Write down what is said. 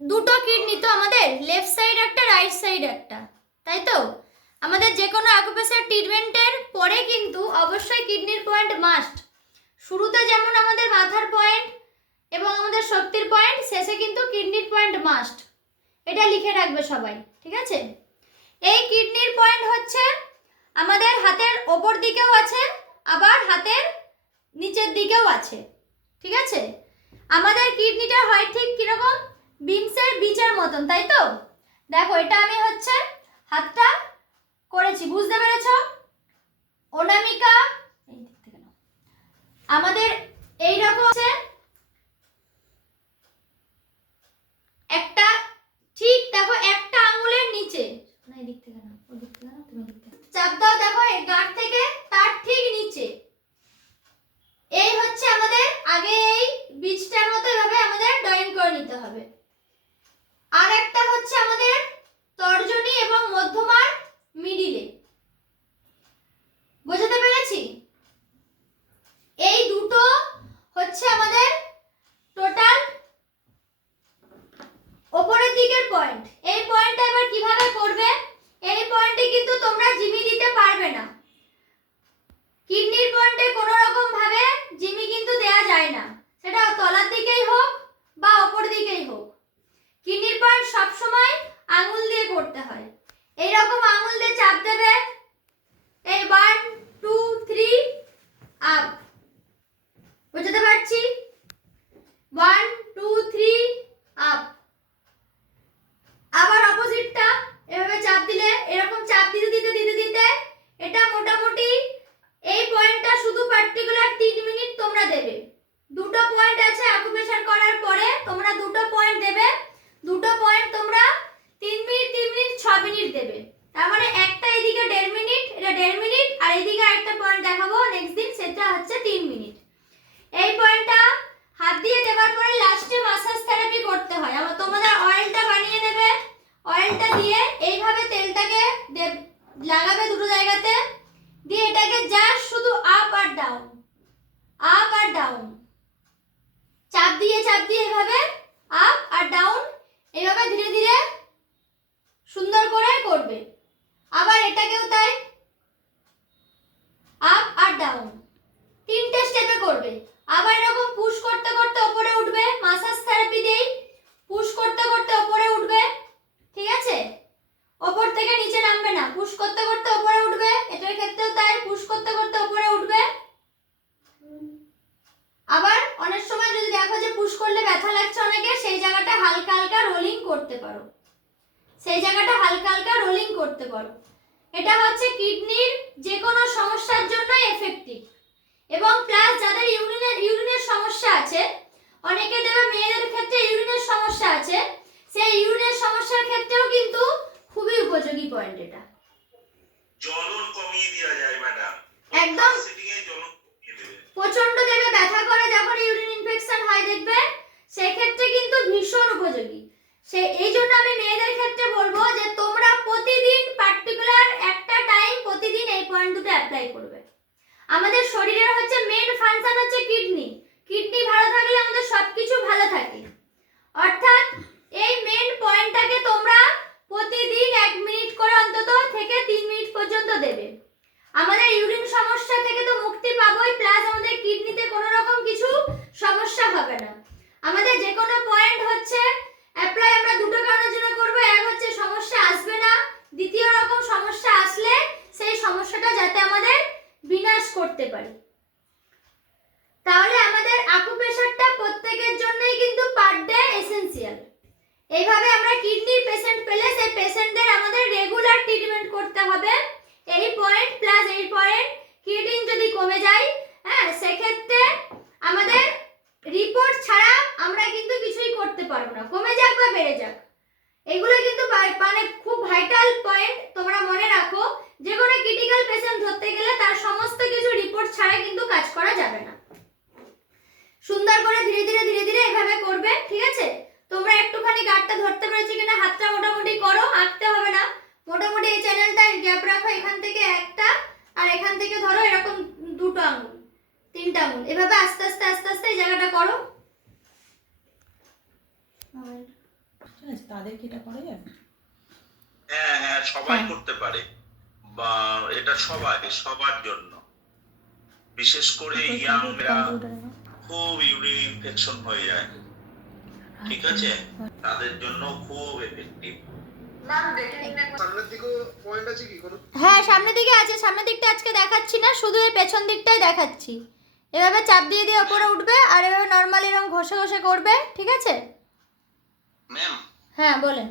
দুটো কিডনি তো আমাদের, লেফট সাইড একটা রাইট সাইড একটা, তাই তো? আমাদের যে কোনো অ্যাকুপ্রেশার ট্রিটমেন্টের পরে কিন্তু অবশ্যই কিডনির পয়েন্ট মাস্ট। শুরুতে যেমন আমাদের মাথার পয়েন্ট এবং আমাদের শক্তির পয়েন্ট, শেষে কিন্তু কিডনির পয়েন্ট মাস্ট। এটা লিখে রাখবে সবাই, ঠিক আছে? এই কিডনির পয়েন্ট হচ্ছে আমাদের হাতের ওপর দিকেও আছে, আবার হাতের নিচের দিকেও আছে, ঠিক আছে? আমাদের কিডনিটা হয় ঠিক কিরকম, বিমসের বীজের মতন, তাই তো? দেখো এটা আমি হচ্ছে হাতটা করেছি, বুঝতে পেরেছো? অনামিকা এই দিক থেকে নাও। আমাদের এইরকম আছে একটা, ঠিক দেখো একটা আঙ্গুলের নিচে, না এই দিক থেকে নাও, ওই দিক থেকে নাও, তুমি দিক থেকে চাপ দাও, দেখো এই গাঁট থেকে তার ঠিক নিচে। এই হচ্ছে আমাদের, আগে এই বীজটার মতো এভাবে আমাদের ড্রয়িং করে নিতে হবে। আর একটা হচ্ছে আমাদের তর্জনী এবং মধ্যমার মিডিলে, বোঝাতে পেরেছি? এই দুটো হচ্ছে আমাদের টোটাল ওপরের দিকের পয়েন্ট। এই পয়েন্টটা এবার কিভাবে করবে? এই পয়েন্টে কিন্তু তোমরা জিমি দিতে পারবে না। কিডনির পয়েন্টে কোনো রকম ভাবে জিমি কিন্তু দেয়া যায় না, সেটা তলার দিকেই হোক বা ওপর দিকেই হোক। কিডনির পয়েন্ট সবসময় আঙুল দিয়ে করতে হয়। এইরকম আঙুল দিয়ে চাপ দেবে, এই 1 2 3 আপ, বুঝতে পারছি? 1 2 3 আপ। আবার অপোজিটটা এভাবে চাপ দিলে, এরকম চাপ দিতে দিতে দিতে দিতে এটা মোটামুটি এই পয়েন্টটা শুধু পার্টিকুলার 3 মিনিট তোমরা দেবে। দুটো পয়েন্ট আছে অ্যাকুপ্রেশার করার পরে তোমরা দুটো পয়েন্ট দেবে, দুটো পয়েন্ট তোমরা 3 মিনিট 3 মিনিট 6 মিনিট দেবে। তার মানে একটা এদিকে 1.5 মিনিট, এটা 1.5 মিনিট, আর এদিকে আরেকটা পয়েন্ট দেখাবো নেক্সট দিন, সেটা হচ্ছে 3 মিনিট। এই পয়েন্টটা হাত দিয়ে দেওয়ার পরে লাস্টে মাসাজ থেরাপি করতে হয়। আমরা তোমাদের অয়েলটা বানিয়ে নেবে, অয়েলটা দিয়ে এইভাবে তেলটাকে লাগাবে দুটো জায়গাতে, দিয়ে এটাকে জাস্ট শুধু আপ আর ডাউন, আপ আর ডাউন, চাপ দিয়ে এভাবে আপ আর ডাউন, এভাবে ধীরে ধীরে সুন্দর করে করবে। আবার এটাকেও তাই, আপ আর ডাউন, তিনটে স্টেপে করবে। আবার এরকম পুশ করতে করতে উপরে উঠবে, মাসাজ থেরাপি দেই, পুশ করতে করতে উপরে উঠবে, ঠিক আছে? উপর থেকে নিচে নামবে না, পুশ করতে করতে উপরে উঠবে। এটার ক্ষেত্রেও তাই, পুশ করতে করতে উপরে উঠবে। আবার অনেক সময় যদি দেখো যে পুশ করলে ব্যথা লাগছে অনেকে, সেই জায়গাটা হালকা হালকা রোলিং করতে পারো, সেই জায়গাটা হালকা হালকা রোলিং করতে পারো। এটা হচ্ছে কিডনির যে কোনো সমস্যার জন্য এফেক্টিভ। এবং প্লাস যাদের ইউরিনের সমস্যা আছে, অনেকে দেবে মেয়েদের ক্ষেত্রে ইউরিনের সমস্যা আছে, সেই ইউরিনের সমস্যার ক্ষেত্রেও কিন্তু খুবই উপযোগী পয়েন্ট এটা। জ্বলন কমিয়ে দেওয়া যায় ম্যাডাম, একদম সিটিং এ জ্বলন কমিয়ে দেবে। প্রচন্ড দেবে ব্যথা করে যখন ইউরিন ইনফেকশন হয়, দেখবে সেই ক্ষেত্রে কিন্তু ভীষণ উপযোগী। এই জন্য আমি মেয়েদের ক্ষেত্রে বলবো যে তোমরা প্রতিদিন পার্টিকুলার একটা টাইম প্রতিদিন এই পয়েন্ট দুটো অ্যাপ্লাই করবে। আমাদের শরীরের হচ্ছে মেন ফাংশন হচ্ছে কিডনি, কিডনি ভালো থাকলে আমাদের সবকিছু ভালো থাকে। অর্থাৎ এই মেন পয়েন্টটাকে তোমরা প্রতিদিন 1 মিনিট করে অন্তত থেকে 3 মিনিট পর্যন্ত দেবে। আমাদের ইউরিন সমস্যা থেকে তো মুক্তি পাবোই, প্লাস আমাদের কিডনিতে কোনো রকম কিছু সমস্যা হবে না। আমাদের যে কোনো পয়েন্ট হচ্ছে অ্যাপ্লাই আমরা দুটো কারণের জন্য করব। এক হচ্ছে সমস্যা আসবে না, দ্বিতীয় রকম সমস্যা আসলে সেই সমস্যাটা যাতে আমাদের বিনাশ করতে পারি। তাহলে আমাদের আকুপ্রেশারটা প্রত্যেকের জন্যই কিন্তু পার ডে এসেনশিয়াল। এইভাবে আমরা কিডনির পেশেন্ট পেলে সেই পেশেন্টদের আমাদের রেগুলার ট্রিটমেন্ট করতে হবে। এই পয়েন্ট প্লাস এই পয়েন্ট, ক্রিয়েটিন যদি কমে যায়, হ্যাঁ, সেক্ষেত্রে আমাদের রিপোর্ট ছাড়া আমরা কিন্তু কিছুই করতে পারবো না, কমে যাক বা বেড়ে যাক। এগুলো কিন্তু মানে খুব ভাইটাল পয়েন্ট, তোমরা মনে রাখো। যে কোনো ক্রিটিক্যাল পেশেন্ট ধরতে গেলে তার সমস্ত কিছু রিপোর্ট ছাড়া কিন্তু কাজ করা যাবে না। সুন্দর করে ধীরে ধীরে ধীরে ধীরে এভাবে করবে, ঠিক আছে? তোমরা একটুখানি গাঁটটা ধরতে পেরেছি কিনা, হাতটা মোটামুটি করো, আঁকতে হবে না। মোটামুটি এই চ্যানেলটায় গ্যাপ রাখো, এখান থেকে একটা আর এখান থেকে ধরো এরকম দুটো আঙুল, তিনটা আঙুল, এভাবে আস্তে আস্তে আস্তে আস্তে এই জায়গাটা করো। ঠিক আছে, তাদেরকে এটা করা যাবে? হ্যাঁ হ্যাঁ, সবাই হ্যাঁ। করতে পারে, বা এটা সবার জন্য, বিশেষ করে ইয়াংরা খুব ইউরিন ইনফেকশন হয়ে যায়, ঠিক আছে, তাদের জন্য খুব এফেক্টিভ। সামনের দিকেও পয়েন্ট আছে কি কোনো? হ্যাঁ সামনের দিকে আছে, সামনের দিকটা আজকে দেখাচ্ছি না, শুধু এই পেছন দিকটাই দেখাচ্ছি। এভাবে চাপ দিয়ে দিয়ে ওপরে উঠবে আর এভাবে নর্মালি এরকম ঘষে ঘষে করবে, ঠিক আছে? ম্যাম, হ্যাঁ বলেন।